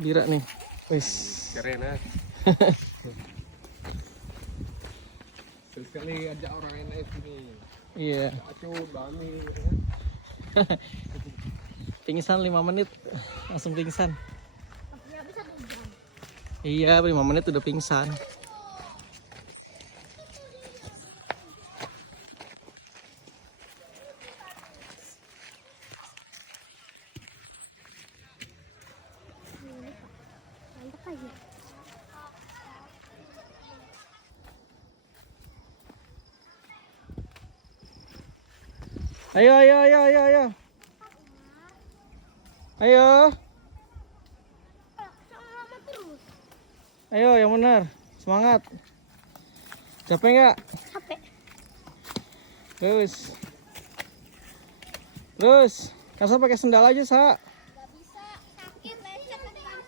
Bira nih. Wis. Keren ya. Sekali ajak orang naik sini. Iya. Acuh, Bami. Pingsan 5 menit. Langsung pingsan. Habis 1 jam. Iya, 5 menit udah pingsan. Mantap aja. Ayo, ayo, ayo, ayo, ayo. Ayo. Lama terus. Ayo, yang benar. Semangat. Capek nggak? Capek. Terus. Terus. Kasa pakai sendal aja, Sa.